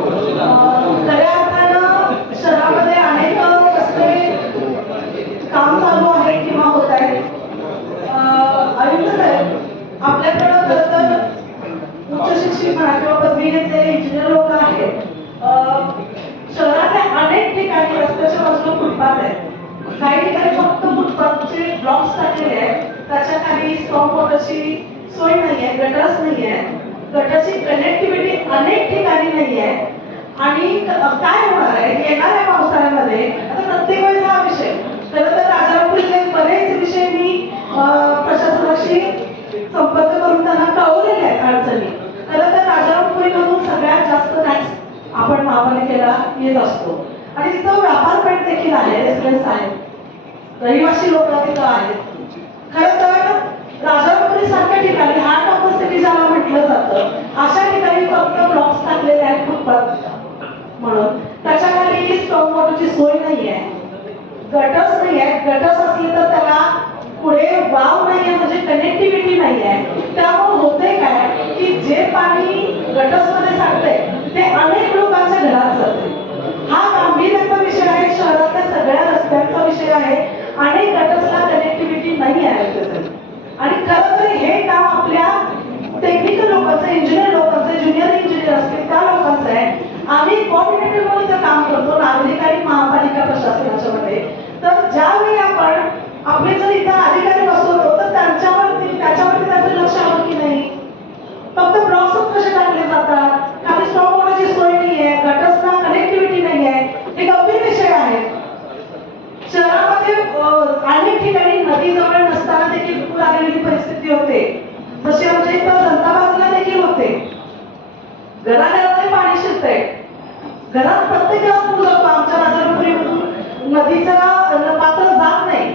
खऱ्या अर्थानं शहरामध्ये अनेक रस्ते काम चालू आहे किंवा होत आहे. आयुक्त साहेब, आपल्याकडं खरं तर उच्च शिक्षित म्हणा किंवा पदवी घेतलेले इंजिनियर लोक आहेत. शहरातल्या अनेक ठिकाणी रस्त्याच्या बाजूला फुटपाथ आहे. काही ठिकाणी फक्त फुटपाथचे ब्लॉक्स टाकलेले आहेत. त्याच्या खाली स्टॉप वॉटरची सोय नाही आहे, गटर्स नाही आहे, गटरची कनेक्टिव्हिटी अनेक ठिकाणी नाही आहे. आणि काय होणार आहे येणाऱ्या पावसाळ्यामध्ये? आता प्रत्येक वेळेस हा विषय, खरं तर राजारामपुरीचे बरेच विषय मी प्रशासनाशी संपर्क करून त्यांना कळवलेले आहेत अडचणी. खरं तर राजारामपुरीमधून सगळ्यात जास्त टॅक्स आपण महापालिकेला येत असतो आणि तिथं व्यापार पेठ देखील आहे, रेसिडेन्स आहेत, रहिवासी लोक तिथं आहेत. खरं तर राजारामपुरी सारख्या ठिकाणी हार्ट ऑफ द सिटी ज्याला म्हटलं जातं, अशा ठिकाणी फक्त ब्लॉक्स टाकलेले आहेत फुटपाथ म्हणून. त्याच्या खाली स्टॉप वॉटरची सोय नाही आहे, गटर्स नाही आहेत. गटर्स असले तर त्याला पुढे वाव नाही आहे, म्हणजे कनेक्टिव्हिटी नाही आहे. त्यामुळे होते काय की जे पाणी गटर्स मध्ये साठतंय ते अनेक लोकांच्या घरात जाते. हा गांभीर्याचा विषय आहे, शहरातल्या सगळ्या रस्त्यांचा विषय आहे. अनेक गटर्सला कनेक्टिव्हिटी नाही आहे. आणि खरं तर हे काम आपल्या टेक्निकल लोकांचं, इंजिनियर लोकांचं, ज्युनियर इंजिनियर असतील त्या लोकांचं आहे. आम्ही कोऑर्डिनेटर म्हणून इथं काम करतो नागरिक आणि महापालिका प्रशासनाच्या मध्ये. तर ज्यावेळी आपण आपले जर इथं अधिकारी बसवतो तर त्याच्यावरती त्याचं लक्ष हवं की नाही? फक्त ब्लॉक्स कसे टाकले जातात, खाली स्टॉप वॉटरची सोय नाही आहे, गटर्सला कनेक्टिव्हिटी नाही आहे, हे गंभीर विषय आहेत. शहरामध्ये अनेक ठिकाणी नदी जवळ नसताना देखील पूर आलेली परिस्थिती होते. जशी आमच्या इथं जनता बाजूला देखील होते. घराघरामध्ये पाणी शिरतंय, घरात प्रत्येक घरात पूर जातो. आमच्या राजारामपुरीमधून नदीचा पात्र जात नाही.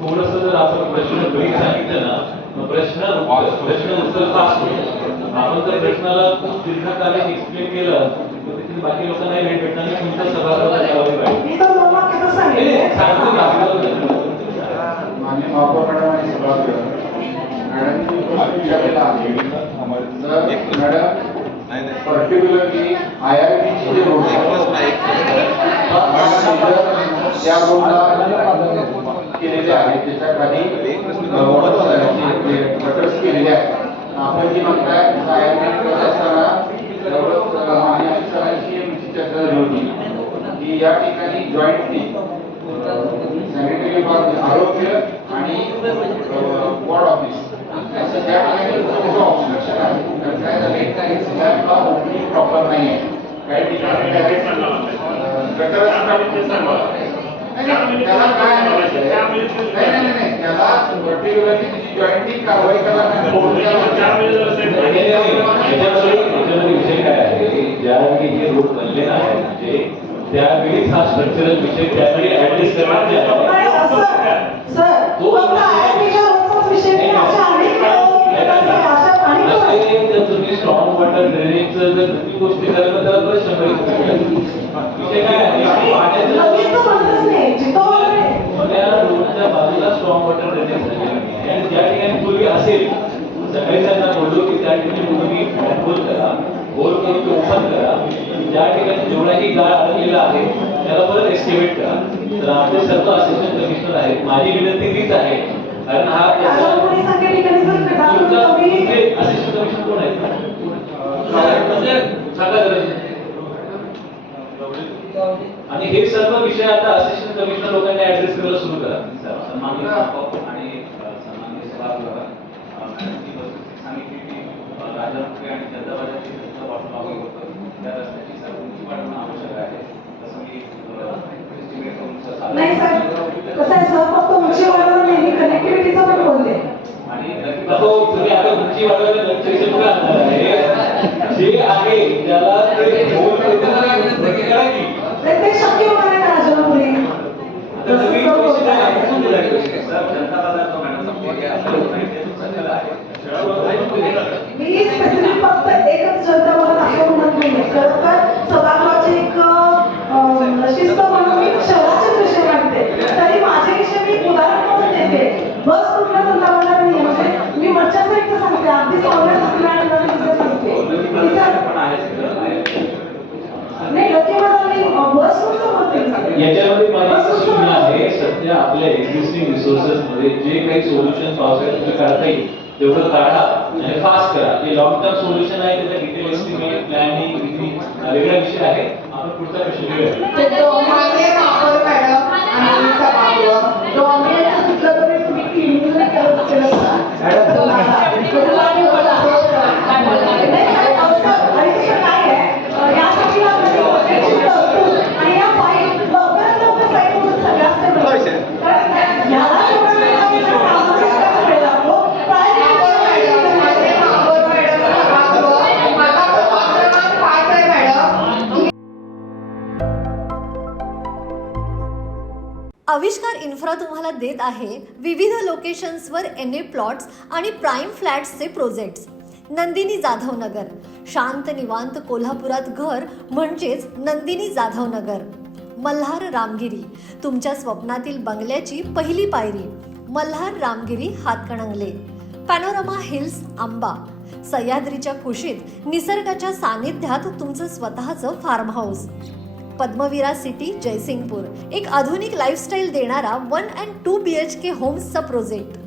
थोडंसं जर आपण प्रश्न घरी सांगितलं ना, प्रश्न उत्तर फास्ट होईल. आपण जर प्रश्नाला खूप दीर्घकालीन एक्सप्लेन केलं तर तिथे बाकी लोकांना भेट भेटणार नाही. तुमचा सभासद करावी पाहिजे. मी तर लोकांना सांगितलं मान्य महापौर मॅडम आणि सभागृह मॅडम पर्टिक्युलरली IIT जे रोड त्या रोडला केलेले आहेत, त्याच्या खाली गटर्स केलेले आहेत. आपण जी म्हणताय IIT असताना चर्चा झाली होती की या ठिकाणी जॉईंटली सॅनिटरी विभाग, आरोग्य आणि वॉर्ड ऑफिस असं त्या ठिकाणी ऑब्स्ट्रक्शन आहे. तर काय झाले प्रॉपर नाही आहे. काही ठिकाणी त्याला काय नाही, त्याला पर्टिक्युलरली त्याची जॉईंटिंग कारवाई करायला विषय काय आहे, ज्यावेळी हे रोड बनले आहे त्यावेळी हा स्ट्रक्चरल विषय त्यावेळी ऍडजस्ट करण्यात स्ट्रॉंग वॉटर ड्रेनेजचं जर तुम्ही गोष्टी करायला त्याला बरेच विषय काय आहे, त्या रोडच्या बाजूला स्ट्रॉंग वॉटर ड्रेनेज झाले आणि ज्या ठिकाणी पूर्वी असेल सगळ्यांनी त्यांना बोललो की त्या ठिकाणी तुम्ही होल करा, होल करून तो ओपन करा. ज्या ठिकाणी जेवढाही गाळ अडकलेला आहे त्याला परत एस्टिमेट करा. तर आमचे सर्व असिस्टंट कमिशनर आहेत, माझी विनंती तीच आहे. कारण हा असिस्टंट कमिशनर कोण आहेत आणि हे सर्व विषय आता असिस्टंट कमिशनर लोकांनी ऍड्रेस करायला सुरू करा. सन्माननीय आणि सन्माननीय सभागृह सांगितली की राजारामपुरी आणि जनता बाजारची रस्ता वाटून होतं, त्या रस्त्याची उंची वाढवणं आवश्यक आहे. तसं मी एस्टिमेट करून नाही सर, कसं आहे सर, फक्त उंची वाढवणं नाही, कनेक्टिव्हिटीचं पण बोलले. आणि तुम्ही आता उंची वाढवायला लक्ष बघा, जे आहे त्याला ते ते शक्य होणार आहे राजारामपुरी. जनता बाजार तो मॅडम मी स्पेसिफिक फक्त एकच जनता बाजार असं म्हणत नाही. खरं तर सभागृहाची एक शिस्त म्हणून मी शहराचेच विषय मांडते, तरी माझे विषय मी उदाहरण म्हणून देते. बस कुठला जनता बाजार नाही, म्हणजे मी वरच्या साईडचं सांगते. अगदी सध्या आपल्या एक्झिस्टिंग रिसोर्सेस मध्ये जे काही सोल्युशन पावसाळ्यात तुम्ही काढता येईल तेवढं काढा आणि फास्ट करा. हे लॉंग टर्म सोल्युशन आहे, त्याचा डिटेल एस्टिमेट प्लॅनिंग वेगळा विषय आहे. आपण पुढचा विषय घेऊया. मागे वापर मॅडम आणि सभागृह डॉमिनेट कुठलं तरी तुम्ही क्लिनिंग केलं का? आविष्कार इन्फ्रा तुम्हाला देत आहे विविध लोकेशन्सवर NA प्लॉट्स आणि प्राईम फ्लॅट्सचे प्रोजेक्ट्स. नंदिनी जाधव नगर, शांत निवांत कोल्हापुरात घर म्हणजेच नंदिनी जाधव नगर. मल्हार रामगिरी, तुमच्या स्वप्नातील बंगल्याची पहिली पायरी. मल्हार रामगिरी हातकणंगले. पॅनोरामा हिल्स आंबा, सह्याद्रीच्या कुशीत निसर्गाच्या सानिध्यात तुमचं स्वतःचं farm house. Padmavira city Jaysingpur, एक आधुनिक लाईफस्टाईल देणारा 1 and 2 BHK होम्सचा प्रोजेक्ट.